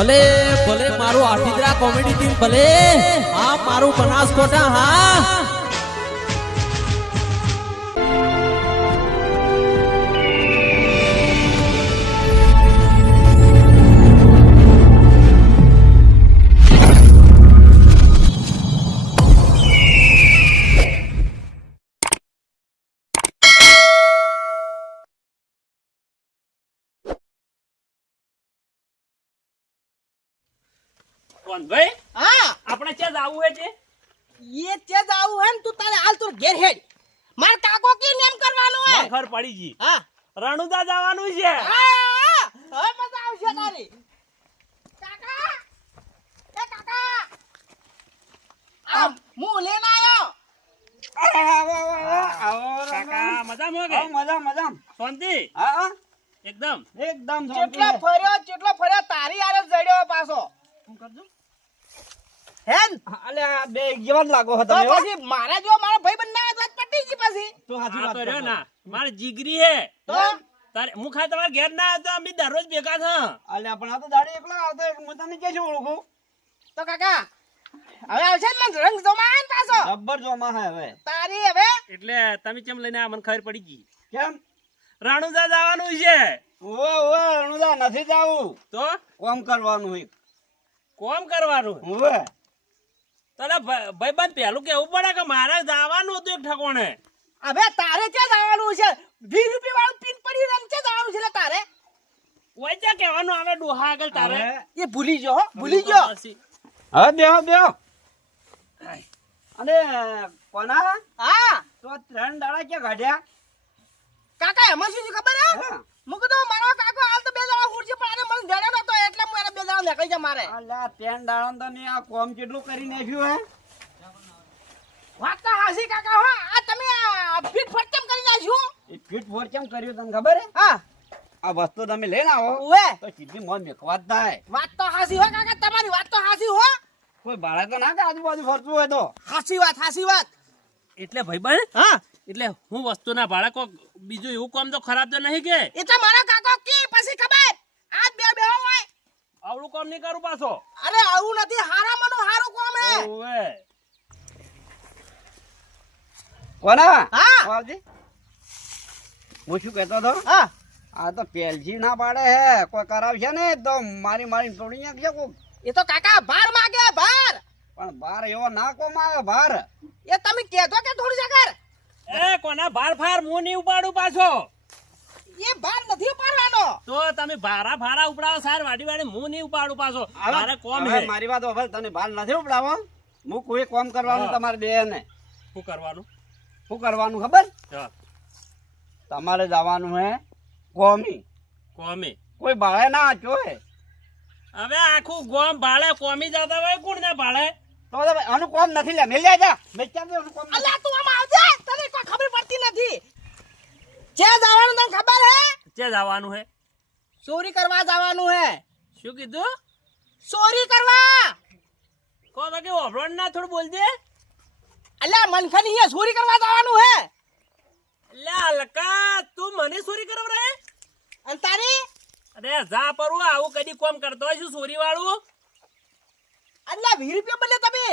ભલે ભલે મારું આઠીદરા કોમેડી ટીમ ભલે હા મારું બનાસકોટા હા કોણ ભાઈ? હા આપણે ક્યાં જાવું હે છે? ये તે જાવું હે ને તું તારે હાલ તું ઘેર હેડ માર કાકો કી નેમ કરવાનું હે ખબર પડી ગઈ. હા રણુદા જવાનું છે. હા હવે મજા આવશે તારી કાકા એ કાકા આ હું લેન આયો કાકા મજામાં કે? મજા શાંતિ? હા એકદમ. એકદમ ચેટલો ફર્યો તારી આરે જડ્યો પાછો શું કરજો હેન અલે આ બે જીવન લાગો તો હતા પછી મારા જો મારો ભાઈ બંને વાત પટી ગઈ પછી તો સાચી આ વાત તો રહ્યો કરો. ના મારી જીગરી હે. તો તારે હું ખાય તમારા ઘેર ના આવતો અમે દરરોજ ભેગા થા. અલે પણ આ તો દાડી એકલા આવતો હું તને કે છું ઓળખું તો કાકા હવે આવશે ને રંગ જમાન પાછો જબ્બર જોમાં હે હવે તારી હવે એટલે તમે કેમ લઈને આ મને ખબર પડી ગઈ. કેમ રણુદા જવાનું છે. ઓવે રણુદા નથી જાવું તો કોમ કરવાનું એક કોમ કરવાનું. ઓવે તને ભાઈબંધ પહેલું કેવું પડે કે મારે જવાનું હતું એક ઠકોણે. હવે તારે ક્યાં જવાનું છે 20 રૂપિયા વાળું પીન પડી રન ક્યાં જવાનું છે લે તારે કોઈ ત્યાં કહેવાનું આવે ડોહા આગળ તારે. હવે એ ભૂલી ગયો હો ભૂલી ગયો બેહો અને કોના હા તો 3 દાડા ક્યાં કાઢ્યા કાકા એમાં શું છે ખબર હે હા. મુક તો મારો કાકો હાલ તો બે દાડા ઉડશે પણ આને મને જડ્યો નતો એટલે હું એને બે દાડા નીકળી જા મારે અલ્યા 3 દાડા તો ને આ કોમ કેટલું કરી નાખ્યું હે વાત તો હાસી કાકા હો આ તમે ફીટ ફટ કેમ કરી નાખ્યું એ ફીટ ફોર કેમ કર્યું તને ખબર હે હા આ વસ્તુ તમે લઈને આવો ઓએ તો સીધી મોં મેકવા જ થાય વાત તો હાસી હો કાકા તમારી વાત તો હાસી હો કોઈ બાળા તો ના કે આજુબાજુ ફરતું હોય તો હાસી વાત એટલે ભાઈબંધ હા એટલે હું વસ્તુના ભાડા કોક બીજું એવું કામ તો ખરાબ તો નહીં કે એટલે મારો કાકો કી પછી ખબર આ બે હોય આવડું કામ નહીં કરું પાછો. અરે આવું નથી હારામાંનું હારું કોમ હે ઓવે. કોના હા આવજે હું શું કહેતો હતો હા આ તો પેલજી ના પાડે હે કોઈ કરાવશે ને તો મારી તોડી નાખશે કોક એ તો કાકા ભાર માગે ભાર પણ બાર એવો ના કોમ આવે બાર એ તમે કહેતો કે થોડી જગર એ કોના ભાર ફાર હું નહીં ઉપાડું પાછો. એ ભાર નથી ઉપાડવાનો તો તમે ભારા ઉપડાવો સાર વાડી હું નહીં ઉપાડું પાછો. મારે કોમ હવે હે. મારી વાત હવે તને બાર નથી ઉપડાવો હું કોઈ કોમ કરવાનું હા. તમારે બે ને શું કરવાનું? શું કરવાનું ખબર હા, તમારે જવાનું હે કોમી કોમે. કોઈ બાળે ના જોય હવે આખું ગોમ ભાડે કોમી જતા હોય કોણ ના ભાડે? તો તમે આનું કોમ નથી લે મેલ જા મેચાર દે આનું કોમ નથી. અલ્યા તું આમ આવજે તને કોઈ ખબર પડતી નથી જે જવાનું તને ખબર હે ક્યાં જવાનું હે? ચોરી કરવા જવાનું હે શું કીધું? ચોરી કરવા કો બાકી ઓભરોણ ના થોડું બોલજે. અલ્યા મનખની હે ચોરી કરવા જવાનું હે લે અલકા તું મને ચોરી કરવા રહે? અને તારી અરે જા પરુ આવું કદી કોમ કરતો હોય શું ચોરી વાળું? અલ્યા 20 રૂપિયા બદલે તમે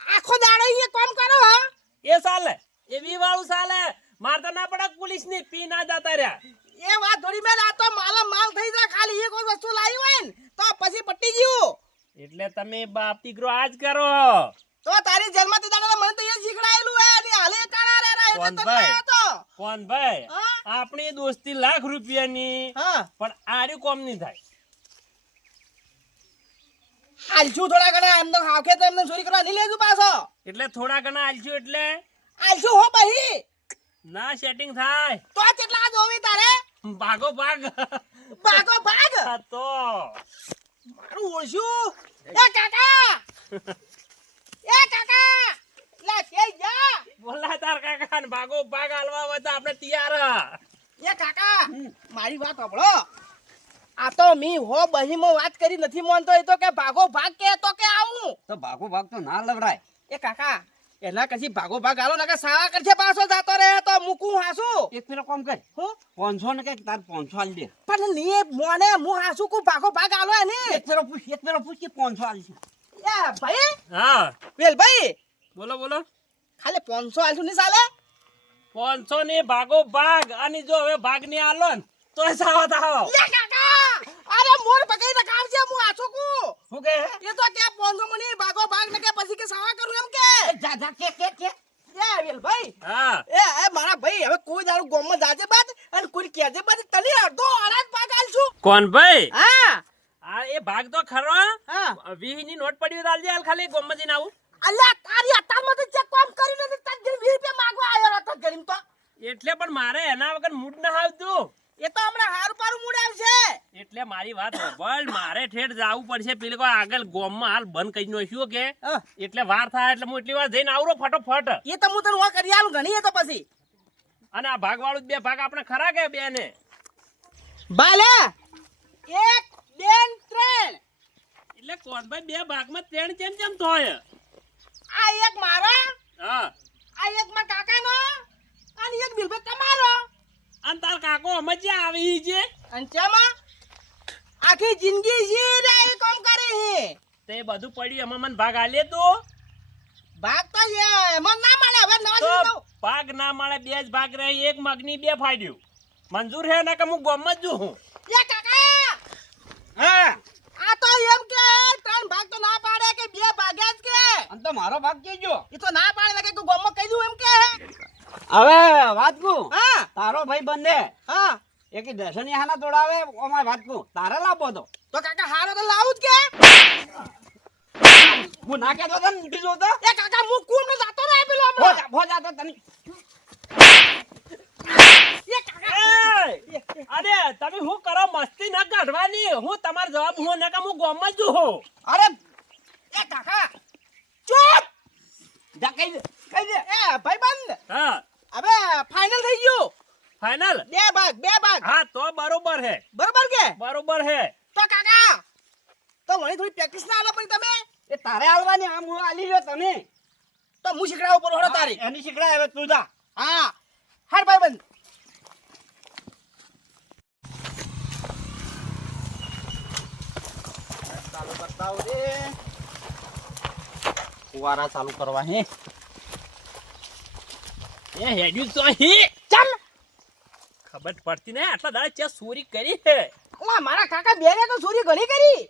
આખો દાડો અહીંયા કામ કરો હો એ ચાલે એવી વાળું ચાલે. માર તો ના પડે પોલીસ ની પી ના જતા રહ્યા. એ વાત થોડી મેં આ તો માલ થઈ જાય ખાલી એક વસ્તુ લાવી હોય ને તો પછી પટી ગયું એટલે તમે બાપ દીકરો આજ કરો. તો તારી જન્મથી દાડા મને તો એ શીખડાયેલું હે અને હાલે કાળા રે રા એટલે તને કોણ ભાઈ? લાયો તો કોણ ભાઈ? હા? આપણી દોસ્તી લાખ રૂપિયાની હા પણ આર્યું કોમ નહીં થાય. આલશું થોડા ઘણા એમને હાકે તો એમને ચોરી કરવા નહીં લેજો પાછો એટલે થોડા ઘણા આલશું એટલે આલશું હો બહી ના સેટિંગ થાય. તો કેટલા જોવી તારે ભાગો ભાગ. ભાગો ભાગ હા તો મારું ઓળશું એ કાકા લે કે જા બોલા તાર કાકા ને ભાગો ભાગ હાલવા હોય તો આપણે તૈયાર. એ કાકા મારી વાત સાંભળો આ તો મી હો બહીમાં વાત કરી નથી માનતો એ તો કે ભાગો ભાગ કે તો કે આવું તો ભાગો ભાગ તો ના લવડાય એ કાકા એના કશી ભાગો ભાગ આલો નકર સાવા કરશે પાછો જાતો રહે તો મૂકું હાસુ એક પેલો કામ કર હું 500 ને કઈક તાર 500 આલ દે પણ ની મોને હું હાસુ કો ભાગો ભાગ આલો એની એક પેલો પૂછ કે 500 આલ છે એ ભાઈ હા વેલ ભાઈ બોલો બોલો ખાલી 500 આલશું ની ચાલે 500 ની ભાગો ભાગ અને જો હવે ભાગ ની આલો ને તો સાવા થાવ લે કાકા અરે મોર પકઈ રખાવ છે હું હાસુ કો શું કે એ તો કે 500 મની ભાગો ભાગ ને કે પછી કે સાવા કરું એમ કે જા જા કે એ વેલ ભાઈ હા એ મારા ભાઈ હવે કોઈ દારૂ ગોમમાં જાજે બાદ અને કોઈ કેજે બાદ તને અડધો અનાજ ભાગ આલશું કોણ ભાઈ હા આ એ ભાગ તો ખરો હા 20 ની નોટ પડી હોય તો હાલ ખાલી ગોમમાં જઈને આવું અલ્યા તારી અતારમાં તો ચેક કામ કરીને તને 20 રૂપિયા માંગવા આયો હતો ગરીમ તો એટલે પણ મારે એના વગર મૂડ ના આવતું એ તો હમણાં હારું પારું મૂડ આવશે એટલે મારી વાત સાંભળ મારે ઠેઠ જાવું પડશે પેલે કોઈ આગળ ગોમમાં હાલ બંધ કરી નાખ્યું કે હા. એટલે વાર થાય એટલે હું એટલી વાર જઈને આવરો ફટોફટ એ તો હું તને વા કરી આલું ઘણી એ તો પછી અને આ ભાગ વાળું બે ભાગ આપણે ખરા કે બે ને બાલે 1 2 3 એટલે કોણ ભાઈ બે ભાગમાં ત્રણ કેમ થાય આ એક મારો હા આ એક માં કાકાનો અને એક બિલભાઈ તમારો અને તાર કાકો અમે જ્યાં આવી છે અને ચેમાં આખી જિંદગી જી રે એ કામ કરે હે તે બધું પડ્યું એમાં મને ભાગ આલે તું ભાગ તો એ મન ના મળે હવે નવા તો જીતો ભાગ ના મળે બે જ ભાગ રહી એક મગની બે ફાડ્યું મંજૂર હે ને કે હું ગોમમાં જ છું એ કાકા હા આ તો એમ કે ત્રણ ભાગ તો ના પાડે કે બે ભાગ્યા જ કે અને તો મારો ભાગ કેજો એ તો ના પાડે લાગે કે ગોમમાં કહી દઉં એમ કે હવે વાત કુ હા તારો ભાઈ બંને હા એક દર્શની હાના તોડાવે ઓમાં વાત કુ તારે લાવવો તો કાકા હારો તો લાવું જ કે હું ના કહેતો તને ઉઠી જો તો એ કાકા હું કુમ ને જાતો રહે પેલો ભોજા તો તને એ કાકા અરે તમે શું કરો મસ્તી ના કાઢવાની હું તમારો જવાબ હું ને કે હું ગોમમાં જ છું અરે એ કાકા ચૂપ જા કહી દે એ ભાઈબંધ હા હવે ફાઇનલ થઈ ગયું ફાઇનલ બે ભાગ હા તો બરોબર હે બરોબર કે બરોબર હે તો કાકા તો મને થોડી પ્રેક્ટિસ ના આલો પછી તમે એ તારે આવવાની આમ હું આલી રહ્યો તને તો હું શીખડાવું પર હોડો તારી એની શીખડા હવે તું જા હા હાર ભાઈબંધ ચાલુ કરતા હો રે ફુવારા ચાલુ કરવા હે એ હેડ્યું તો હી ચાલ ખબર પડતી ને આટલા દાડા ચે ચોરી કરી હે ઓલા મારા કાકા બેરે તો ચોરી ઘણી કરી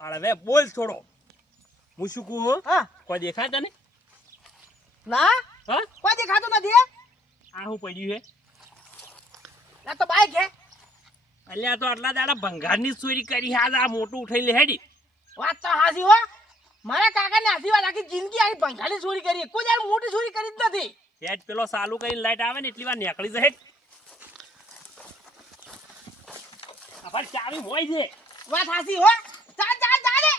હવે બોલ થોડો હું શું કહું હો? હા કોઈ દેખાય તને ના હા કોઈ દેખાતું નથી આ હું પડ્યું હે ના તો બાઈક હે અલ્યા તો આટલા દાડા ભંગારની ચોરી કરી આજ આ મોટું ઉઠાઈ લે હેડી વાત તો હાસી હો મારા કાકાને આશીર્વાદ આખી જિંદગી આખી બંગાળી ચોરી કરી કોઈ યાર મોટી ચોરી કરી જ નથી હેડ પેલો ચાલુ કરીને લાઈટ આવે ને એટલી વાર નીકળી જાય હેડ આ ચાવી હોય છે વાત હાસી હો જા જા જા રે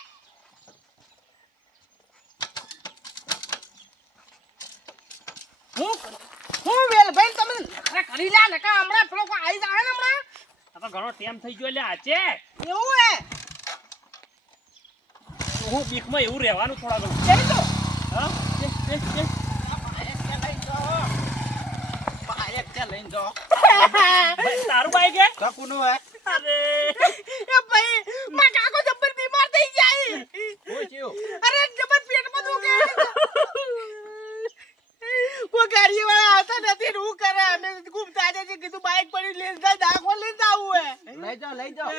હું વેલ ભાઈ તમે નખરા કરી લ્યા નકા હમણાં પેલો કોઈ આવી જાય ને હમણાં આ તો ઘણો ટાઈમ થઈ ગયો એટલે આચે એવું હે હું બીકમાં એવું રહેવાનું થોડા ઘણું કેમ તો હા બાઈક છે લઈને જો તારું બાઈક હે કાકુનું હે અરે એ ભાઈ માં કાકો જબર બીમાર થઈ જાય હું થયું અરે જબર પેટમાં દુખે કોઈ ગાડી વાળા આવતા નથી ને હું કરે અમે ખૂબ તાજે છે કીધું બાઈક પડી લઈને જાય દાખવો લઈને આવું હે લઈ જાઓ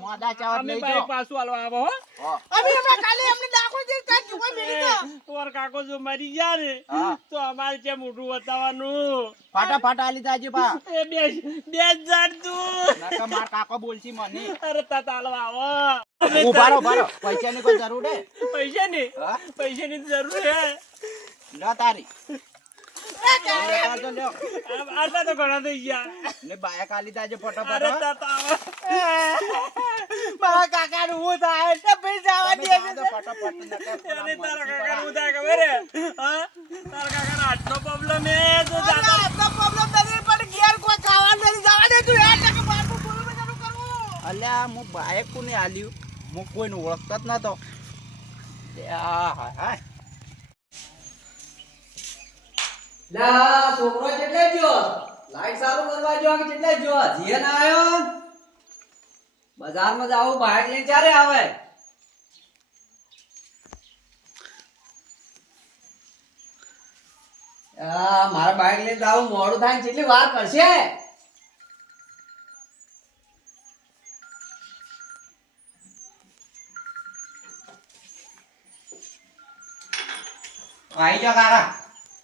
મોડા ચાવત અમે લઈ બાઈક જાઓ પાછું હાલવા આવો હો અમે હમણાં કાલે અમને દાખવો જઈ ત્યાં જોવા મળી તો તમાર કાકો જો મરી ગયા ને હા. તો અમારે છે મોટું બતાવવાનું ફાટા આલી જાજે પા એ બે જાડ તું નકા માર કાકો બોલશી મને અરે તા તાલવા આવો ઉભારો પૈસાની કોઈ જરૂર હે પૈસાની હા? પૈસાની જરૂર હે લો તારી એ કાલે તો લ્યો આટલા તો ઘણા થઈ ગયા ને બાઈક આલી જાજે અરે ફટાફટ તા તાવા મારા કાકાનું હું થાય તો ભાઈ જવા દે ફટાફટ એને તારા કાકા નું થાય ખબર હે હા તારા કાકા આટલો પ્રોબ્લેમ હે તો જાતા આટલો પ્રોબ્લેમ નથી પણ ઘેર કોઈ ખાવાનું નથી જવા દે તું યાર કે બાપુ બોલું મેં ચાલુ કરું અલ્યા હું બાઈક કોને આલ્યું હું કોઈને ઓળખતો જ નતો આ હા હા લા છોકરો કેટલે જો લાઈટ ચાલુ કરવા જો કે કેટલે જો જીએ ના આયો બજારમાં જાવ બાઈક લઈને ચારે આવે મારા બાઈક લઈને જાવ મોડું થાય ને કેટલી વાર કરશે આઈ જા કાકા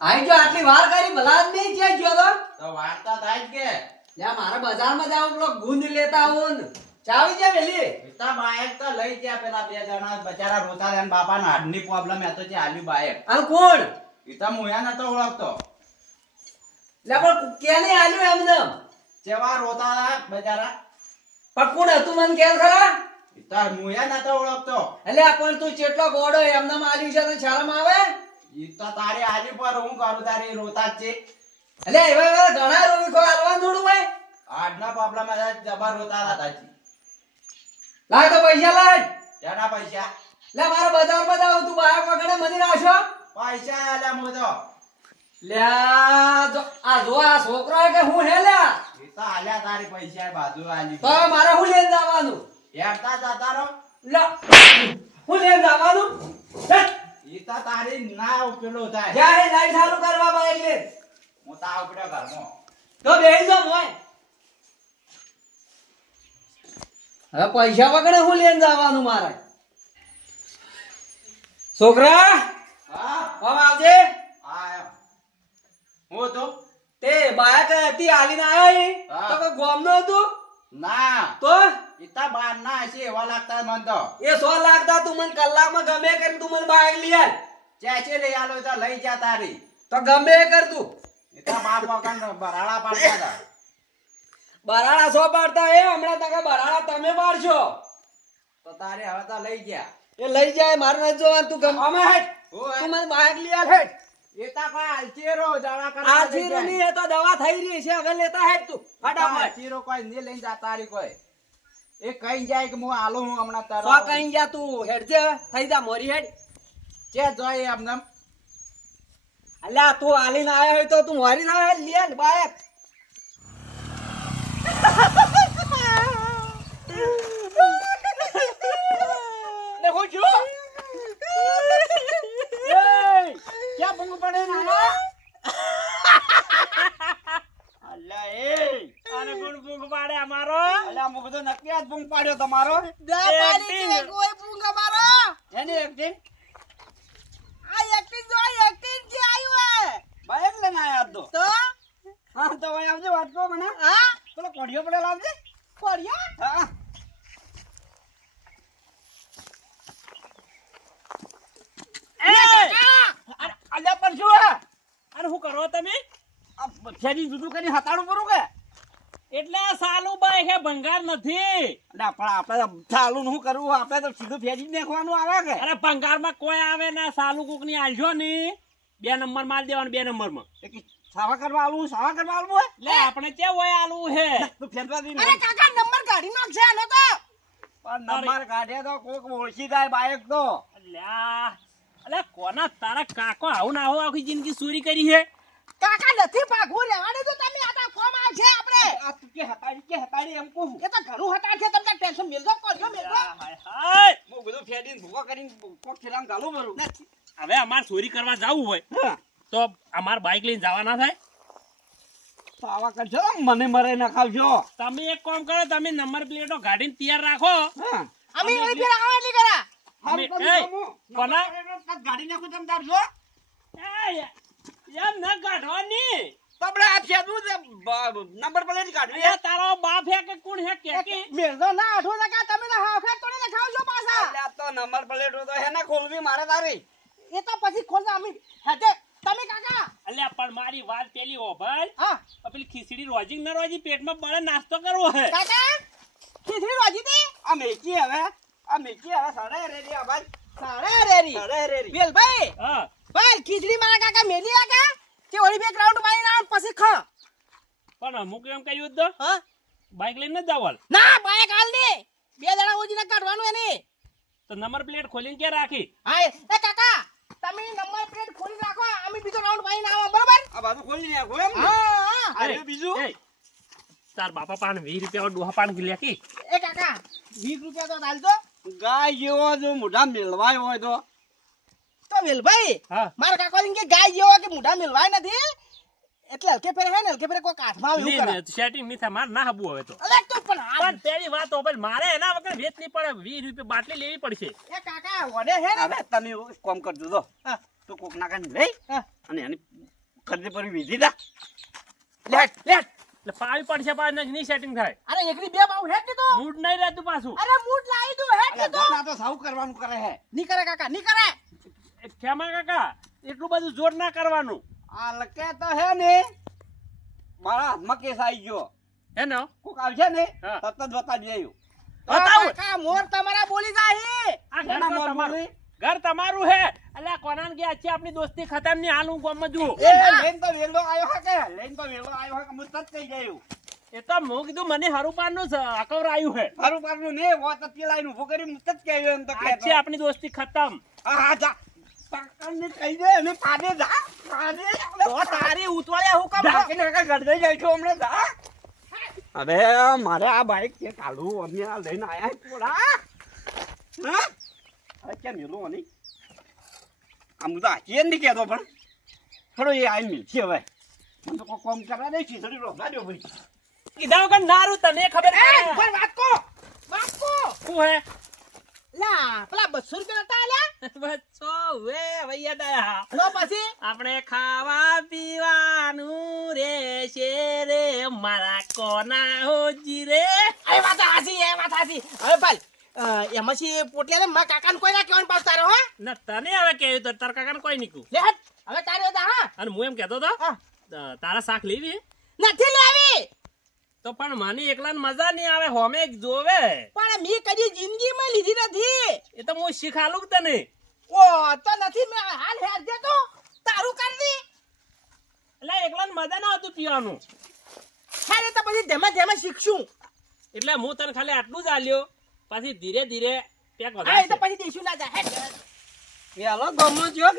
આઈ જો આટલી વાર કરી ભલા જ નહીં છે જો તો વાર્તા થાય જ કે લ્યા મારા બજારમાં જાવ પેલો ગુંદ લેતા આવું ને ચાવી છે વેલી પિતા બાઈક તો લઈ ગયા પેલા બે જણા બચારા રોતા રહ્યા ને બાપાનો હાડની પ્રોબ્લેમ હતો જે આલ્યું બાઈક આ કોણ પિતા મુયા નતો ઓળખતો લ્યા પણ કેને આલ્યું એમને જેવા રોતા હતા બચારા પણ કોણ હતું મને કે ખરા પિતા મુયા નતો ઓળખતો એટલે આ પણ તું ચેટલો ગોડો એમને આલ્યું છે તને શરમ આવે ઈ તો તારે આલ્યું પર હું કરું તારે રોતા જ છે એટલે એવા એવા ઘણા રોવી કો આલવાનું થોડું હોય હાડના પ્રોબ્લેમ હતા જબર રોતા હતા તાજી લાય તો પૈસા લાય જેના પૈસા લે મારા બજારમાં જાવ તું બહાર પકડે મને રાશો પૈસા આલ્યા મુ તો લ્યા જો આ છોકરો હે કે હું હે લ્યા પિતા આલ્યા તારી પૈસા બાજુ આલી તો મારે હું લઈને જવાનું હેડતા જતા રહો લા હું લઈને જવાનું ઈ તો તારી ના પેલો થાય જ્યારે લાઈટ ચાલુ કરવા બાઈક લે હું તો આવડ્યો ઘરમાં તો બેહી જાવ મોય હવે પૈસા વગર હું લઈને જવાનું મારે છોકરા હા આમ આવજે આયો હું તો તે બાઈક હતી આલીને આયો ઈ હા. તો કોઈ ગોમ નો હતું ના તો ઇતા બાર ના હશે એવા લાગતા મન તો એ 100 લાખતા તું મને કલાકમાં ગમે કરીને તું મને બાઈક લઈ આલ ચેચે લઈ આલો તો લઈ જા તારી તો ગમે એ કર તું ઇતા બાપ વગર બરાડા પાડતા હતા બરાડા 100 પાડતા એ હમણાં તકે બરાડા તમે પાડશો તો તારે હવે તો લઈ ગયા એ લઈ જાય મારે નથી જોવાનું તું ગમે અમે હેટ ઓય. તું મને બાઈક લઈ આલ હેટ ઇતા કોઈ આલચીરો દવા કરવા આ જીરો ની એ તો દવા થઈ રહી છે હવે લેતા હેટ તું ફટાફટ આલચીરો કોઈ નહીં લઈને જા તારી કોઈ એ કઈ જાય કે હું આલો હું હમણાં તારો સો કઈ જા તું હેડ જે થઈ જા મોરી હેડ ચે જોય એમને અલ્યા તું આલીને આયો હોય તો તું મોરી ના હેડ લે બાઈક દેખો જો ક્યાં ભંગ પડે ને અલ્લા એ અને ગુણ ગુણ પાડે અમારો અલ્યા મુ બધો નક્કી જ ભંગ પાડ્યો તમારો દા પાડી દે કોઈ પૂંગા મારો એની એક્ટિંગ આ એક્ટિંગ જો એક્ટિંગ જે આયું હે બાઈક લઈને આયા તો તો હા તો ભાઈ આવજે વાત કહો મને હા પેલો કોડિયો પડે લાવજે પડ્યા હા અલ્યા પર શું હે અરે શું કરો તમે આ ફેરી જુદું કરી હતાડું કરું કે એટલે સાલું બાઈક હે ભંગાર નથી અલ્યા પણ આપણે તો ચાલુ નું કરવું આપણે તો સીધું ફેરી જ નાખવાનું આવે કે અરે ભંગારમાં કોઈ આવે ના સાલું કોક ની આલજો ને 2 નંબર માલ દેવાનું 2 નંબરમાં એ કે સાવા કરવા આલું હોય લે આપણે કે હોય આલું હે તું ફેરવા દી અરે કાકા નંબર કાઢી નાખશે આનો તો પણ નંબર કાઢે તો કોક ઓળખી જાય બાઈક તો અલ્યા અલ્યા કોના તારા કાકો આવું ના આવું આખી જિંદગી ચોરી કરી હે કાકા નથી ભાગવું રહેવાડે તો તમે આતા ફોર્મ આવશે આપણે આ તું કે હતાડી એમ કહું એ તો ઘણું હટાડ છે તમને ટેન્શન મેલજો કરજો મેલજો હાય હાય હું બધું ફેરીને ભૂકો કરીને કોક ફેરામ ગાલું ભરું હવે અમાર ચોરી કરવા જવું હોય હા તો અમાર બાઈક લઈને જવા ના થાય સાવા કરશો મને મરે નખાવજો તમે એક કામ કરો તમે નંબર પ્લેટો ગાડીને તૈયાર રાખો હા અમે એવી ફેર આવા નહીં કરા હાલ અમે- કરું એ, તમું. કોના? ગાડી નાખું તમ તારજો એય, એમ ન કાઢવાની તો આપણે આ ફેરવું છે નંબર પ્લેટ કાઢવી અલ્યા તારો બાપ હે કે કોણ હે કે મેલજો ના આઠો ટકા તમે ના હાફે તોડી લખાવજો પાછા અલ્યા તો નંબર પ્લેટ તો હે ને ખોલવી મારે તારી એ તો પછી ખોલજો અમે હટે તમે કાકા અલ્યા પણ મારી વાત પેલી ઓભળ હા આ પેલી ખીચડી રોજી ન રોજી પેટમાં બળે નાસ્તો કરવો હે કાકા ખીચડી રોજી દી આ મેકી હવે સાડા રેડી આ ભાઈ સાડા રેરી સાડા રેડી બેલ ભાઈ હા ભાઈ ખીચડી મારા કાકા મેલી આકા કે ઓલી બે રાઉન્ડ મારીને આવ પછી ખા પણ અમુક એમ કહ્યું તો હા બાઈક લઈને ન જાવલ ના બાઈક હાલ દે 2 જણા ઓજી ના કાઢવાનું એને તો નંબર પ્લેટ ખોલીને ક્યાં રાખી હા એ કાકા તમે નંબર પ્લેટ ખોલી રાખો અમે બીજો રાઉન્ડ વાઈને આવો બરોબર આ બાજુ ખોલી નાખો એમ ને? હા આ રહ્યું બીજું એ, તાર બાપા પાન 20 રૂપિયા ડોહા પાન ગિલ્યા કી એ કાકા 20 રૂપિયા તો ચાલતો ગાય જેવો જો મોઢા મેળવાય હોય તો વેલભાઈ હા મારા કાકા કે ગાય જેવો કે મોઢા મિલવાય નથી એટલે હલકે ફેરે હે ને હલકે ફેરે કોઈ કાઠમાં આવે એવું કરે સેટિંગ નહીં થાય માર ના હબુ હવે તો અલે તું પણ હાલ પણ પેલી વાત તો ભાઈ મારે એના વગર વેચ નહીં પડે 20 રૂપિયા બાટલી લેવી પડશે એ કાકા વડે હે ને હવે તમે કોમ કરજો તો હા. તું કોક ના કાઢી લઈ હા. અને એની ખરીદી પર વીધી દા લેટ લેટ એટલે પાવી પડશે પાછી નહીં સેટિંગ થાય અરે એકની બે બાવ હેટ તો મૂડ નહીં રહેતું પાછું અરે મૂડ લાવી દો હેટ અરે તો ધન આ તો સાવ કરવાનું કરે હે ની કરે કાકા ની કરે એ ખેમા કાકા એટલું બધું જોર ના કરવાનું આ લકે તો હે ને મારા હાથમાં કેસ આવી ગયો હે ને કોક આવશે ને હા. તરત જ બતાવી દેવું બતાવું કાકા મોર તમારા બોલી જાય આ ઘર એના તો મોર તમારું બોલી. ઘર તમારું હે અલ્યા કોનાન કે આછી આપણી દોસ્તી ખતમ ની હાલ હું ગામમાં જુઓ એ લઈને તો વેલો આવ્યો હે કે લઈને તો વેલો આવ્યો હે કે હું તરત થઈ ગયું એ તો હું કીધું મને હરુપાનનું અકવર આવ્યું હે મારું પારનું ને હોય તો પેલા એનું ઉભો કરી હું તરત કહ્યું એમ તો આછી કહેતો. આપણી દોસ્તી ખતમ હા હા જા કાકાને કહી દે અને પાડે જા પાડે તો તારી ઉતવાળ્યા હુકમ ઢાંકીને કાકા ગળદાઈ જાય છો હમણાં જા અરે મારે આ બાઈક કે કાઢું અમે આ લઈને આયા છે થોડા હા અરે કેમ મેલું અને આમ તો આખી નહીં કહેતો પણ થોડો એ આઈ મિલ છે હવે મને તો કોઈ કામ કરવા દે છે થોડી રોકડા દો ભાઈ કીધા વગર નારું તને ખબર એ પડે. ઉપર વાત કો શું હે લા પેલા 200 રૂપિયા હતા લા બચ્ચો વે ભૈયા દયા તો પછી આપણે ખાવા પીવાનું રે છે રે મારા કોના હોજી રે એ વાત હાસી હવે ભાઈ એમાંથી પોટલે માં કાકાને કોઈ ના કહેવાનું પાસ તારો હા ના તને હવે કેવું તો તાર કાકાને કોઈ નહીં કહું લે હટ હવે તારે દા હા અને હું એમ કહેતો તો હા. તારા શાક લેવી નથી લેવી તો પણ મને એકલાને મજા નહીં આવે હોમે જોવે પણ મી કદી જિંદગીમાં લીધી નથી એ તો હું શીખાલું કે તને ઓ તો નથી મેં હાલ હેર દે તો તારું કરી દી એટલે એકલાને મજા ના આવતું પીવાનું અરે તો પછી ધીમે ધીમે શીખશું એટલે હું તને ખાલી આટલું જ આલ્યો પછી ધીરે ધીરે પેક હા એ તો વધારે પછી દેશું ના જાય હેડ. વેલો ગમો થયો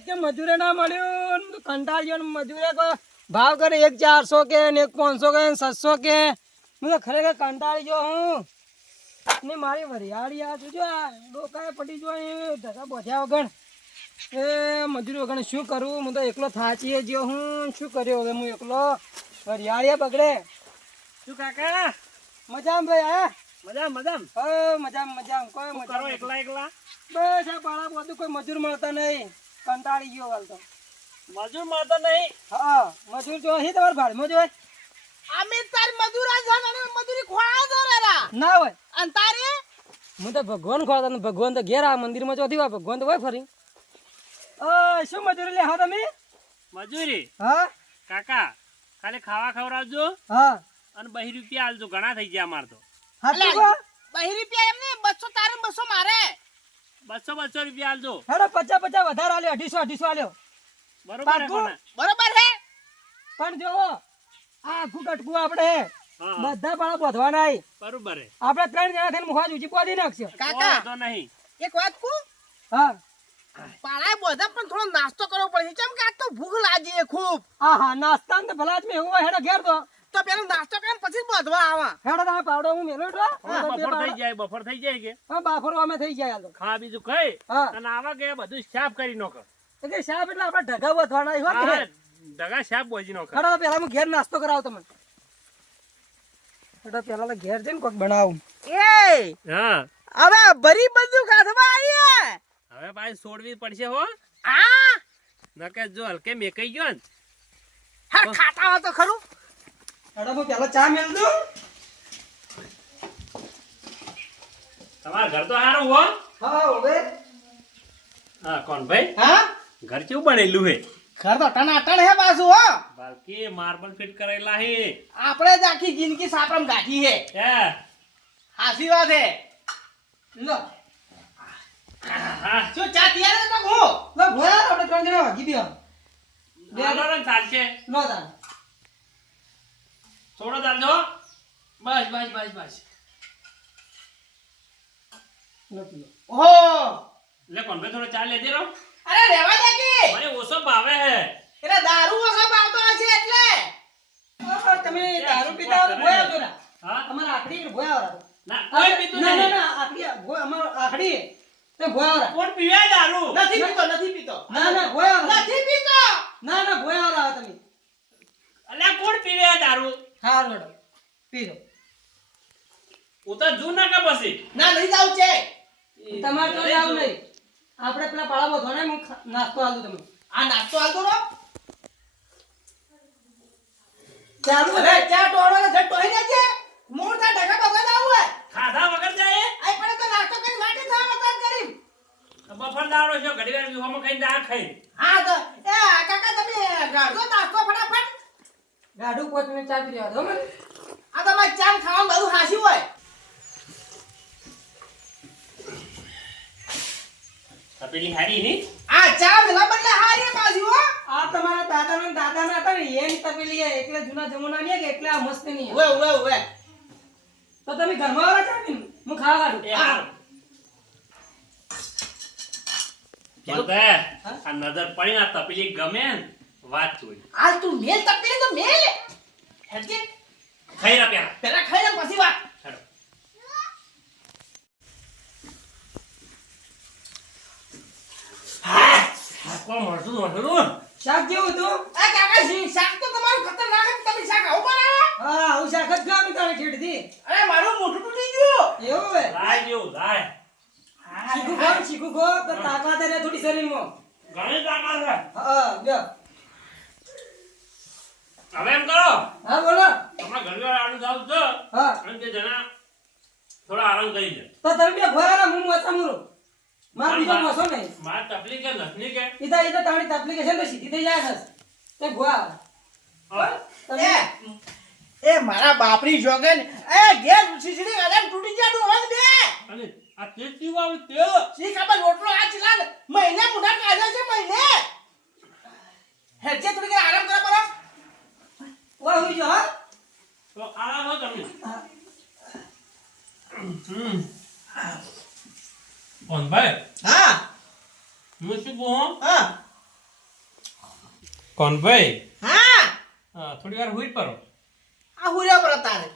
કે મજૂરે ના મળ્યું ને કંટાળ્યો ને મજૂરે કોઈ ભાવ કરે 1 400 કે ને 1 500 કે ને 700 કે હું તો ખરેખર કંટાળી ગયો હું ને મારી વરિયાળી આ જોજો આ ડોકાએ પડી જો એ ધજા બોધ્યા વગર એ મજૂરી વગર શું કરું હું તો એકલો થાચી ગયો હું શું કર્યો હવે હું એકલો વરિયાળીએ બગડે શું કાકા મજામાં ભાઈ આ મજા મજા મજામાં કોઈ કરો મજા એકલા એકલા બસ આ બાળા બધું કોઈ મજૂર મળતા નહીં કંટાળી ગયો હાલ તો મજૂર મળતો નહીં હા મજૂર જો અહીં તમારે ભાડમાં જો અમે તાર મજૂરા છે ને મજૂરી ખોળા દો રેરા ના હોય અને તારે હું તો ભગવાન ખોળતા ને ભગવાન તો ઘેર આ મંદિરમાં ચોથી હોય ભગવાન તો હોય ફરી શું મજૂરી લે હા તમે મજૂરી હા કાકા ખાલી ખાવા ખવડાવજો હા અને 2 રૂપિયા આલજો ઘણા થઈ ગયા અમાર તો હાચું અલે, કહો? 2 રૂપિયા એમ નહીં 200 તારે 200 મારે 200 રૂપિયા આલજો હેડો 50 વધારે આલ્યો 250 આલ્યો બરોબર હે પાકું? કોને? બરોબર હે પણ જો આ આખું કટકું આપણે હા, બધા પાળા બોધવાના આય. બરોબર હે આપણે 3 જણા થઈને મુખા ઊંચી પોદી નાખશે કાકા તો નહીં એક વાત કહું હા પાળાએ બધા પણ થોડો નાસ્તો કરવો પડે છે કેમ કે આજ તો ભૂખ લાગી છે ખૂબ હા નાસ્તા ને તો ભલા જ મેં એવું હોય હેડો ઘેર તો પેલો નાસ્તો કરીને પછી જ બોધવા આવા હેડો તમે પાવડો હું મેલો એટલો બફોર થઈ જાય કે હા બાફરો અમે થઈ જાય હાલ તો ખા બીજું ખાઈ હા અને આવા કે બધું સાફ કરી નાખો એટલે સાહેબ એટલે આપણે ઢગા વધવાના હોય કે હા, દગા સાફ બોજી નાખો હેડો તો પેલા હું ઘેર નાસ્તો કરાવું તમને હેડો પેલા તો ઘેર જઈને કોઈક બનાવું એ હા હવે ભરી બંદૂક હાથમાં આવી હવે પાછી છોડવી પડશે હો આ નકે જો હલકે મેકાઈ ગયો ને હર ખાતા હો તો ખરું હેડો હું પેલા ચા મેલ દઉં તમારું ઘર તો સારું હો હા હવે હા કોણ ભાઈ હા ઘર કેવું બનેલું હે ઘર તો ટનાટન હે પાછું હો બાકી માર્બલ ફિટ કરેલા હે આપણે જ આખી જિંદગી સાપરમ ગાઠી હે હે હાસી વાત હે લો હા શું ચા તૈયાર છે તો હું લો ભોયા આપણે 3 જણા વાગી દો બરાબર ચાલશે લો તાર થોડો ચાલજો બસ બસ બસ બસ લો પીલો ઓહો લે કોણ ભાઈ થોડો ચા લેજે રહો. અરે રહેવા દે કે મને ઓછો ભાવે હે. એટલે દારૂ ઓછો ભાવતો હશે એટલે તમે દારૂ પીતા હોય તો ભોય આવજો ને. હા અમારે આખડી ભોય આવરા. ના કોઈ પીતું ના નહીં. આખડી ભોય અમાર આખડી તે ભોય આવરા. કોણ પીવે દારૂ? નથી પીતો ના ભોય આવરા. નથી પીતો ના ભોય આવરા તમે. અલ્યા કોણ પીવે દારૂ? હા લોડો પી લો. હું તો જૂ ના કે પછી ના લઈ જાવ છે તમારે તો જાવ નહીં. આપણે પેલા પાળા બોધવાને હું નાસ્તો આલું તમને. આ નાસ્તો આલતો રો ચાલુ અરે ચા ટોળો ને જટ ટોઈ દેજે મોર થા ઢગા બગા જાવ હે ખાધા વગર જાય. આઈ પડે તો નાસ્તો કરી માટે થા મતલબ કરી બફર દાડો છો ઘડી વાર વિહોમાં ખાઈને દાળ ખાઈ. હા તો એ કાકા તમે ગાડો નાસ્તો ફટાફટ ગાડું પોચને ચા પી દેવા દો મને. આ તો ભાઈ ચામ ખાવાનું બધું હાસી હોય તપેલી હારી ની આ ચા પેલા બદલે હારી પાછી હો આ તમારા દાદા ના હતા ને એની તપેલી હે. એટલે જૂના જમાનાની હે કે એટલે આ મસ્ત નહીં હે. ઓએ તો તમે ઘરમાં વાળા ચા પીને હું ખાવા કાઢું. એ હારું. બોલતે આ નજર પડી ના તપેલી ગમે ને વાત જોઈ. આ તું મેલ તપેલી તો મેલ હેડકે ખાઈ રહ્યા પેલા ખાઈ લે પછી વાત હેડો. કોણ મળતું શાક જેવું હતું. આ કાકા શાક તો તમારું ખતરનાક છે તમે શાક આવું બનાવો હા આવું શાક જ ખાવા તારે ઠેઠથી. અરે મારું મોઢું તૂટી ગયું એવું હે. લાય જેવું લાય. શીખું ખો તો તાકાત રહે થોડી શરીરમાં. ઘણી તાકાત છે. હા લ્યો. હવે એમ કરો હા બોલો. હમણાં ઘણી વાર આડું જાવ છો હા અને તે જણા થોડા આરામ કરી દે. તો તમે બે ભોયારા હું મસા મુરો. માર બીજો મસો નહીં. માર તકલીફ કે નથી કે ઈતા તાણી એપ્લિકેશન તો સીધી થઈ જાય છે. તે ભોયા. તમે એ મારા બાપરી જોગન એ ગેસ ખીચડી અરે તૂટી ગયા તું હવે બે અને આ તેજ પીવા આવે તે સી ખબર રોટલો આ ચિલા મહિને મુઢા કાઢે છે મહિને હેડજે થોડી આરામ કરે પર ઓય હોઈ જો હા. તો આરામ હો તમે. કોણ ભાઈ હા હું શું કહું હા કોણ ભાઈ હા થોડી વાર હુઈ પડો. આ હુર્યા પર તારે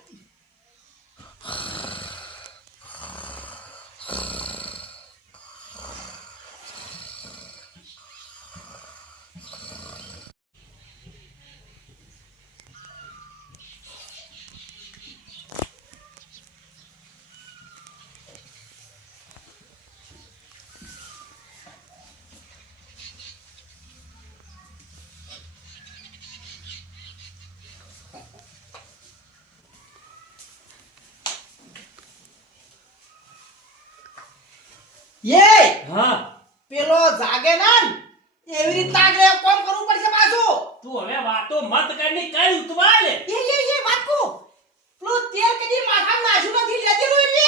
યે હા પેલો જાગે ના એવી રીત તાગરે કોમ કરવું પડશે પાછું તું હવે વાતો મત કરી કઈ ઉતવાલે. એ વાત કો પેલો તેલ કદી માથામાં નાખ્યું નથી લેજેલું એટલે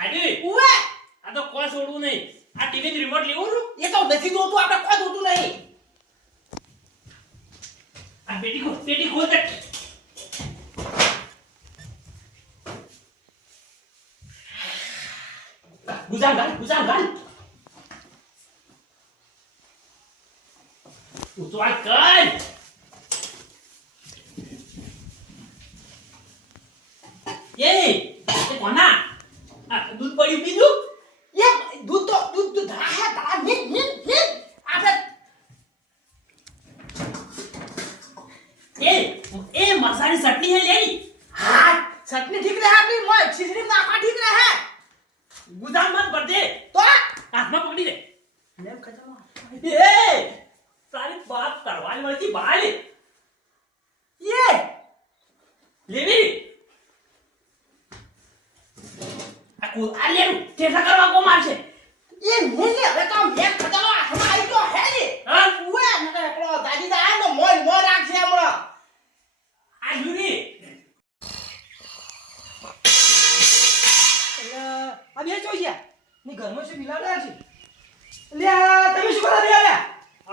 આડી ઉવે આ તો કોઈ છોડવું નહીં. આ ટીવી રિમોટ લેવું છું. એ તો નથી જોતું આપણે કોઈ જોતું નહીં આ પેટી ખોલ દે. ગુજામ ગાલ ઉતવાલ કર. એ કોના આ દૂધ પડ્યું પીધું. એ દૂધ તો ધા મિટ આપણે એ મસાલી ચટણી હે લેની. હા ચટણી ઠીક રહે આપણી મોય ખીચડી નાખવા ઠીક રહે ગુજામ મત ભર દે. તો હાથમાં પકડી દે. લેમ ખજામાં એ તારી બાત તરવાની મળતી બાલે એ લેવી આ લેવું ટેટા કરવા કો મારશે. એ મુને હવે તો મેં ખજાનો હાથમાં આવી ગયો હે ને હા ઉવે નકે પેલો દાદી દા આનો મોય રાખશે હમણાં આ યુરી આ બે જોઈ ની ઘરમાં શું બિલાડા છે. લે તમે શું કરવા બે લે.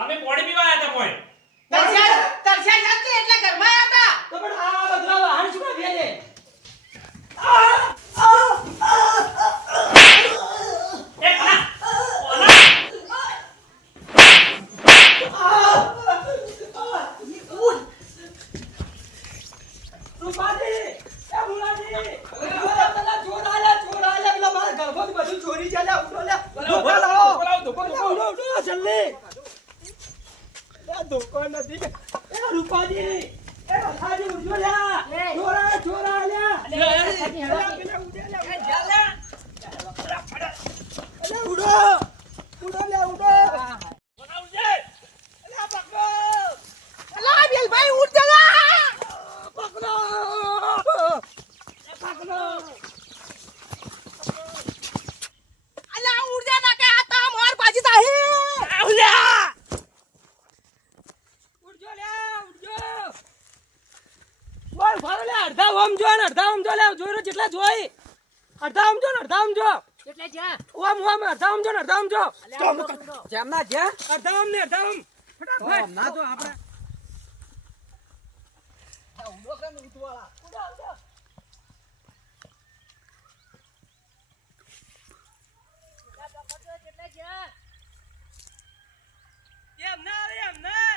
અમે પાણી પીવા આવ્યા હતા કોઈ. તરસ્યા જાતે એટલે ઘરમાં આવ્યા તો પણ આ બધા વાહન શું કરવા બે લે. એ કોના પડી જા લે ઉડો લે ધોકો લાવો ઉડો ઉડો જલ્દી ધોકો નથી એ રૂપાજી એ રખાજી ઉડો લે છોરા છોરા લે ઉડો ઉડો લે ઉડો અલા બેલભાઈ ઉડ જા પકડો પકડો અલા ઉડ જા ના કે આ તા મોર પાછી તાહી આવલ્યા ઉડજો લે ઉડજો બોલ ફારો લે અડધા ઓમ જો ને અડધા ઓમ જો લે જોઈરો જેટલા જોઈ અડધા ઓમ જો ને અડધા ઓમ જો એટલે જા ઓમ ઓમ અડધા ઓમ જો ને અડધા ઓમ જો જેમના જ્યાં અડધા ઓમ ને અડધા ઓમ ફટાફટ ના તો આપણે એમ ના એમ ના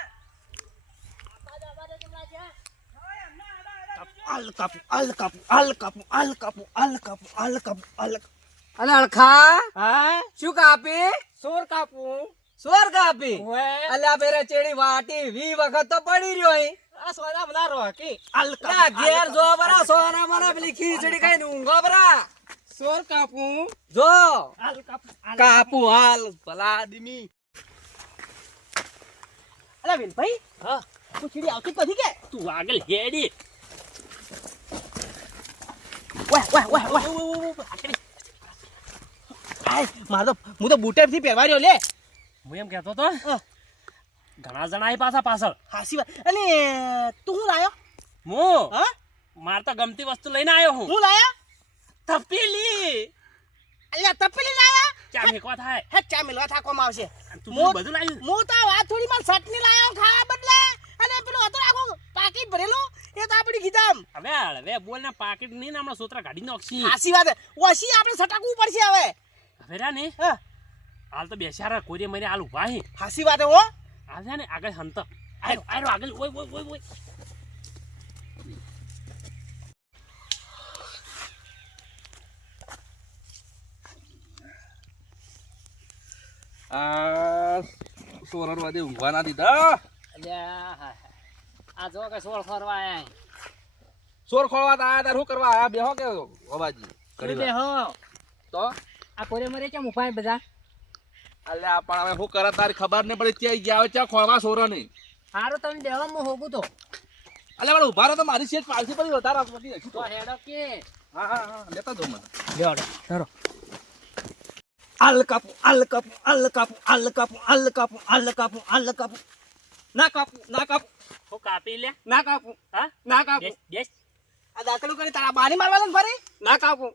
અલે અળખા હા શું કાપી સોર કાપું સોર કાપી ઓએ અલ્યા બેરે ચેડી વાટી 20 વખત તો પડી રહ્યો અહીં આ સોના બના રોકી અલ્યા ઘેર જો બરા સોના મને પેલી ખીચડી ખાઈને ઊંઘો બરા સોર કાપું જો હાલ કાપું કાપુ હાલ ભલા આદમી અલા બેન ભાઈ હા પૂછડી આવતી પછી કે તું આગળ હેડી વાહ વાહ વાહ વાહ આય માર તો હું તો બૂટેપ થી પહેરવા રહ્યો લે હું એમ કહેતો તો ઘણા જણા અહીં પાછા પાછળ હાસી વાત અને તું હું લાયો હું હા માર તો ગમતી વસ્તુ લઈને આવ્યો હું હું લાયા તપેલી અલ્યા તપેલી લાયા ચા મેકવા થાય હે ચા મિલવા થાકોમાં આવશે તું મો- બધું લાવ્યું હું તો આ થોડી માં ચટણી લાયો ખાવા બદલે અને પેલો હતો આખો પાકીટ ભરેલો એ તો આપણી ગીધામ હવે બોલ ને પાકીટ નહીં ને હમણાં સોતરા કાઢી નાખશી હાસી વાત ઓછી આપણે સટાકવું પડશે હવે હવે રા ને હા હાલ તો બેસારા કોરી મહિને હાલ ઉભા હી હાસી વાત હો હાલ છે ને આગળ હંત આયરો આગળ ઓય ઓય ઓય ઓય આ સોરર વાદે ઊંઘવા ના દીધા અલ્યા આ જો કે સોળ ફરવા આયા સોર ખોળવા તો આયા તાર શું કરવા આયા બેહો કે બાબાજી કરી દે હો તો આ કોરે મરે કેમ ઉપાય બધા અલ્યા પણ હવે શું કરે તારી ખબર નહીં પડી ત્યાં ગયા હોય ત્યાં ખોળવા સોરો નહીં હારું તમે દેવા હું હોગું તો અલ્યા પણ ઉભા રહો તો મારી સેજ પાલસી પડી વધારે પછી હજી તો તો હેડો કે હા હા હા લેતા જો મને લેડો ધરો અલ કાપુ અલ કાપુ અલ કાપુ અલ કાપુ અલ કાપુ અલ કાપુ અલ કાપુ ના કાપુ ના કાપુ હું કાપી લે ના કાપુ હા ના કાપુ દેશ દેશ આ દાખલો કરી તારા બાની મારવાના ને ફરી ના કાપુ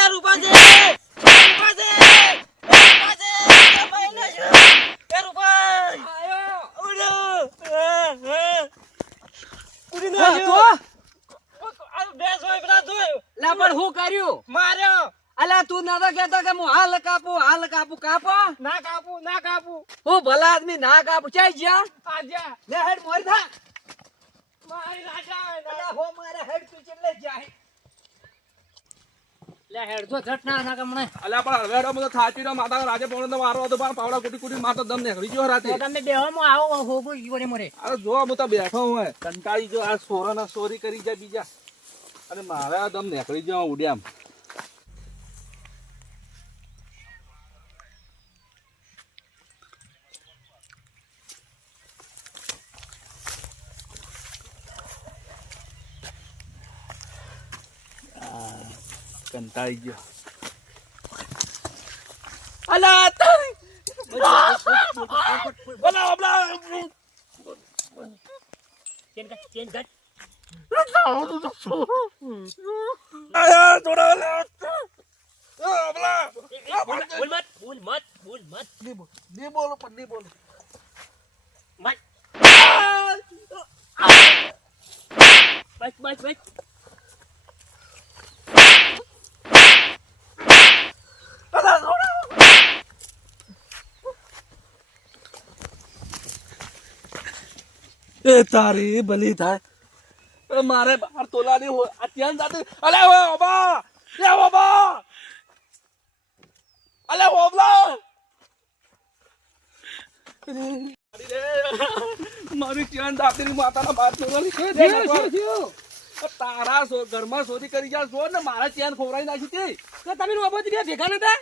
એ રૂપાજી રૂપાજી એ રૂપાઈ આયો ઉડો ઉડી ના તો આ બેસ હોય બરા જોય લા પણ હું કર્યું માર્યો અલ્યા તું ના તો કહેતો કે હું હાલ કાપો કાપો ના કાપુ ના કાપુ હું ભલા આદમી ના કાપું ચાઈ જ્યા આજા લે હેડ મોર થા મારી રાજા અલ્યા હો મારે હેડ તું ચેલે જાય લે હેડ જો ઝટ ના ના કમણે અલ્યા પણ હળવેડો બધો થાચી રહ્યો માતા રાજે પવન તો મારો હતો પણ પાવડા કુટી કુટી મારતો દમ નીકળી ગયો રાતે તો તમે દેવા હું આવો હોગું કોરે મરે અરે જો હું તો બેઠો હું કંટાળી જો આ સોરાના સોરી કરી જાય બીજા અને મારે આ દમ નીકળી ગયો ઉડ્યામ કંટાળી ગયો અલા તારી બોલા બોલા ચેન ગટ આયા થોડા બોલા બોલ મત નહીં બોલો પણ નહીં બોલો મત બસ એ તારી ભલી થાય મારે 12 તોલાની હોય આ ત્યાં જાતે અલે ઓય બાબા લે બાબા મારી ચેન દાદીની માતાના બાપ શું થયું? તારા ઘરમાં ચોરી કરી ગયા છો ને મારા ચેન ખોવરાઈ નાખી હતી તો તમે બાબત બે ભેગા નતા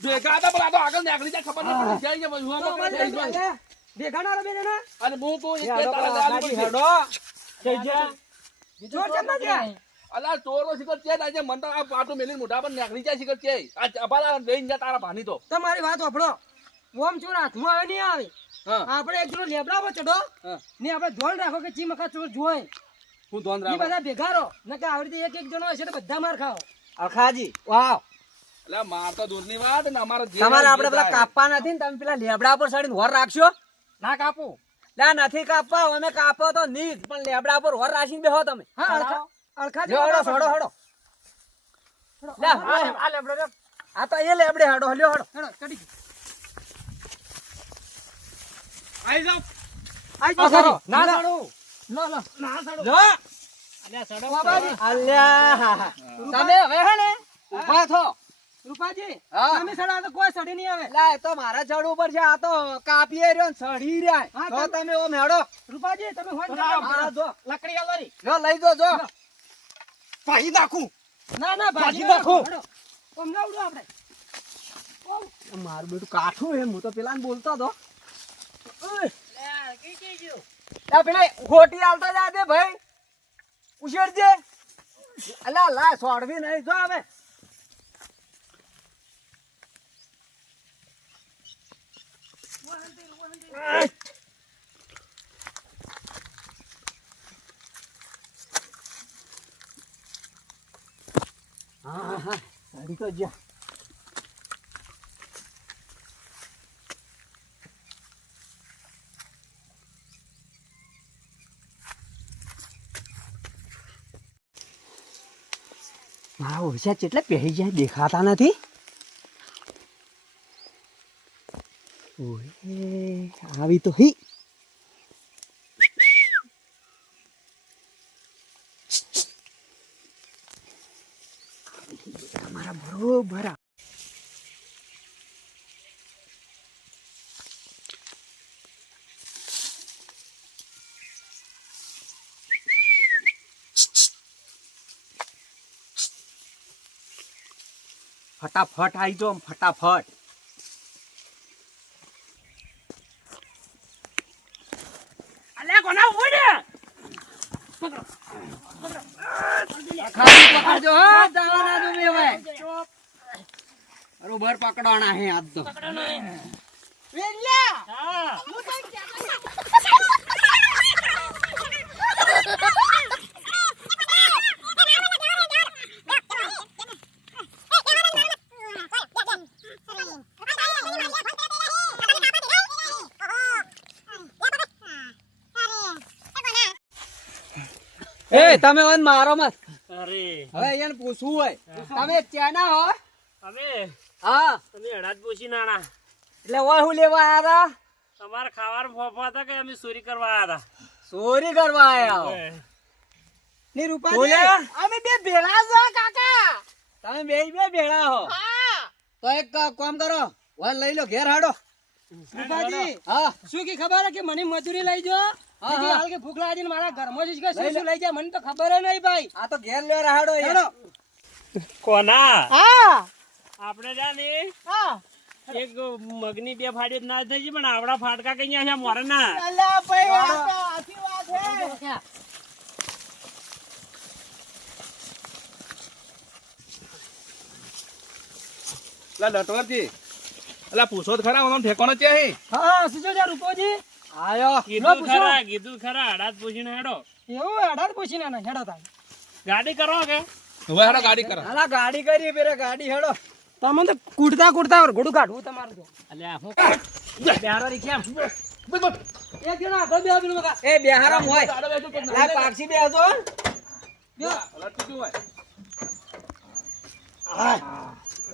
ભેગા હતા પણ આ તો આગળ નીકળી જાય ખબર નહીં પડી જાય તો અમારે ત્યાં ભેગા ના રહે બે જણા અને હું તો એક બે તારા દાદી પડશે. જોર ચંદા ત્યાં અલા ચોરો શિખર છે આજે મન તો આ પાટો મેલીને મોઢા પર નીકળી જાય શિખર છે આ અપાલા લઈને જા તારા ભાની તો તમારી વાત સાંભળો ઓમ ચોર હાથમાં આવે નહીં આવે હા આપણે એક જોડો લેબડા પર ચડો હા. ને આપણે ધોન રાખો કે ચી મખા ચોર જોઈ હું ધોન ઈ રાખો બધા ભેગા રહો નકે આવી રીતે એક એક જણો હશે તો બધા માર ખાઓ અખાજી વાવ એટલે માર તો દૂરની વાત ને અમારો જે તમારે આપણે જે પેલા થાય. કાપવા નથી ને તમે પેલા લેબડા પર ચડીને વર રાખશો ના કાપું ના નથી કાપવા અમે કાપો તો નહીં જ, પણ લેબડા પર વર રાખીને બેહો તમે હા અળખા લ્યો હડો હડો હડો લે આ લેબડો લ્યો. આ તો એ લેબડે હડો લ્યો હડો હેડો ચડી આઈ જાઓ આઈ આ જાઓ કરો. ના લો સડું લો ના સડો લો અલ્યા સડો બાબાજી અલ્યા તમે હવે હે ને ઉભા થો રૂપાજી હા. તમે સડા તો કોઈ સડી નહીં આવે લા એ તો મારા ચડ ઉપર છે આ તો કાપીએ રહ્યો ને સડી રહ્યા હા, તો તમે ઓમ હેડો રૂપાજી તમે હોય ને આ જો લકડી આલોરી લો લઈ જો જો પાહી નાખું ના ના ભાજી ભાજી નાખો. હેડો ઓમ ના ઉડો આપણે મારું બેટું કાઠું હે હું તો પેલા બોલતો હતો લા પેલા ખોટી આલતા જા દે ભાઈ ઉછેરજે અલા લા છોડવી નહીં જો હવે હા હા ગાડી તો જ્યાં મારા ઓરસા કેટલા પહેરી જાય દેખાતા નથી ઓય આવી તો હી તમારા બરોબર ફટાફટ આવી જો ફટાફટ અલ્યા કોના ઉડે ખાલી પકડજો હો જવાના દો બે હવે બરોબર પકડવાના હે આજ તો હા એ તમે વન મારો મત અરે હવે એને પૂછવું હોય તમે ચાના હો અમે હા તમે અડાદ પૂછી નાણા એટલે ઓય હું લેવા આયા હતા અમારે ખાવાનું ફોફા હતા કે અમે ચોરી કરવા આવ્યા ચોરી કરવા આયા હો. હતા ની રૂપાજી બોલ્યા? અમે બે ભેળા છો કાકા તમે બે ભેળા હો તો એક કામ કરો વન લઈ લો ઘેર હાડો રૂપાજી હા શું કી ખબર હે કે મને મજૂરી લઈ જો હા, હજી હા. હાલ કે ભૂખ લાગી ને મારા ઘરમાં જ કે લઈ શું લે. શું લઈ જાય મને તો ખબર હે નહીં ભાઈ આ તો ઘેર લેવા રાડો હેડો કોના હા આપણે જાને હા એક મગની બે ફાડી જ ના થઈ પણ આવડા ફાટકા કઈ છે મોરે ના અલ્લા ભાઈ આ તો આખી વાત હે એટલે લટવરજી એટલે પૂછો તો ખરા મને ઠેકાણો છે હે હા સુજો જા રૂપોજી આયો કીધું ખરા અડાદ પૂછીને હેડો એવું અઢાર પૂછી ના હેડો તાય ગાડી કરો કે હવે હારો ગાડી કરો હાલા ગાડી કરી પેરે ગાડી હેડો તમે તો કૂટતા કૂટતા ઘોડું કાઢવું તમારું તો અલ્યા હું બેહારો રી કેમ એક જણા આગળ બે પેલું બકા એ બેહારમ હોય ગાડો બેઠો કે લા પાક્ષી બેસો લટકી હોય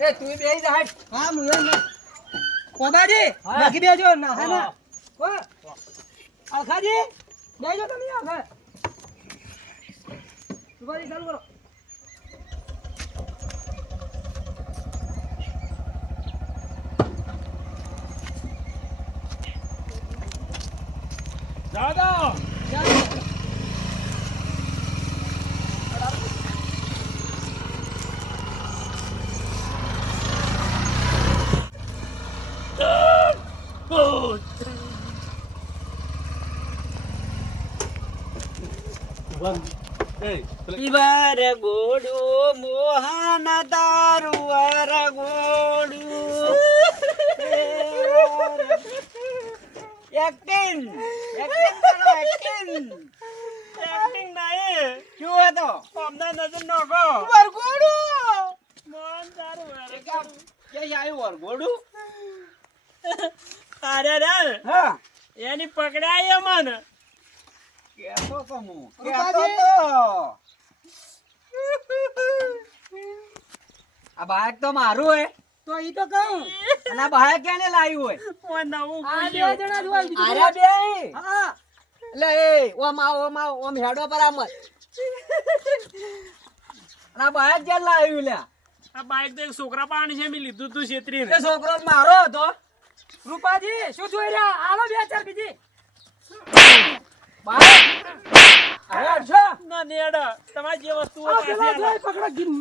એ તું બેહી જા હટ હા મુયો ને કોબાજી બાકી બેજો ના હે ના ઓ અલખાજી બેજો તમે આગળ રૂપાજી ચાલુ કરો દાદા ઈવાર ગોડું મોહન તારું વાર ગોડું એક્ટિંગ કરો એક્ટિંગ એક્ટિંગ નહીં શું હતો અમને નજર નોખો વરગોડું મોહન તારું વારે કે આવ્યું વરગોડું અરે રે હા એની પકડાય મને કેતો તો હું રૂપાજી. કેતો તો આ બાઈક તો મારું હે તો ઈ તો કહું અને આ બાઈક ક્યાંને લાવ્યું હોય ઓ નવું આ બે ખુલ્યું જણા જોવા બીજું આર્યા બે હા એટલે એ ઓમ હેડો પર આમ જ. અને આ બાઈક ક્યાં લાવ્યું લ્યા આ બાઈક તો એક છોકરા પાણી છે મેં લીધું તું છેતરીને એ છોકરો તો મારો હતો રૂપાજી શું જોઈ રહ્યા આલો બે ચાર બીજી બાઈક અરે અડશો. ના નેડ તમારી જે વસ્તુ આ પેલા જોઈ પકડો ગેંગ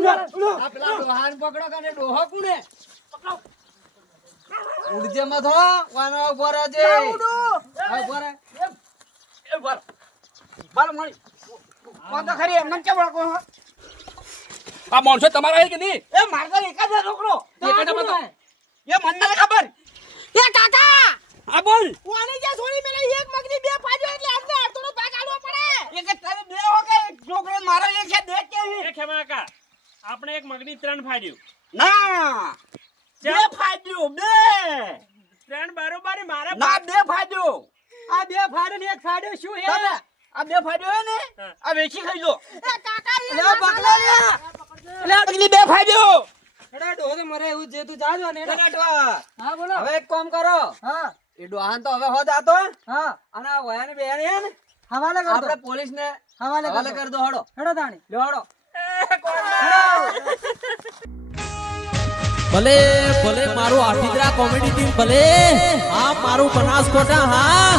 વાળા આ પેલા ડોહાને પકડો કે ડોહો કોને ઉડજે મત હો વાનો ઉભો રહેજે હા, ઉભો રહે. એ ઉભો રહે. બાર મળી કોણ તો ખરી એમને કેમ ઓળખો હો? આ માણસો તમારા હે કે નહીં એ માર તો એક જ છે છોકરો એક જ હતો. એ મને નથી ખબર એ કાકા આ બોલ કોની જે છોડી પેલા એક મગની બે પાડ્યો એટલે અમને અડધોનો ભાગ આલવો પડે એ કે તારે બે હો કે છોકરો મારો એક છે બે કે એ ખેમાકા આપણે એક મગની 3 ફાડ્યું ના બે ફાડ્યું બે ત્રણ બરોબર મારે ના બે ફાડ્યું આ બે ફાડે ને એક ફાડે શું હે તમે આ બે ફાડ્યો હે ને હા. આ વેચી ખાઈ લો એ કાકા રે લે પકડા લે લે પકડી બે ફાડ્યો એડા ડોહો તો મરે એવું જે તું જાજો ને એડા. કટવા હા બોલો હવે એક કામ કરો હા એ ડોહાન તો હવે હોદ આતો હા અને આ વયાને બેન હે ને હવાલે કર આપણે દો પોલીસ ને હવાલે હવાલે કર કરી દો હડો હેડો તાણી લ્યો હડો ભલે ભલે મારું આઠીદરા કોમેડી ટીમ ભલે આ મારું બનાસકોટા હા